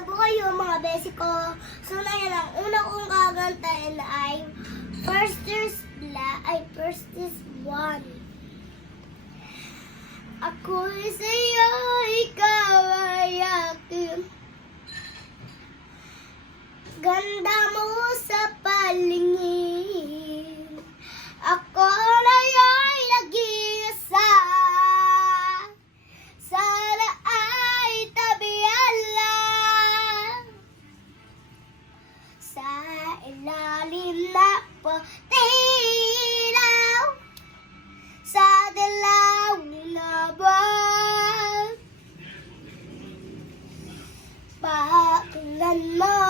na po kayo mga besi ko. So na yan, ang una kong gagantahin ay First is One. Ako'y sa'yo, ikaw ay akin. Ganda mo sa palingin. Ako na ay nag-iisa. Sana ay tabihan lang sa ilalim na patilaw sa dilaw na buwan. Pakinggan mo